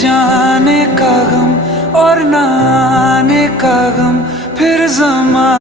जाने का गम और ना आने का गम, फिर जमा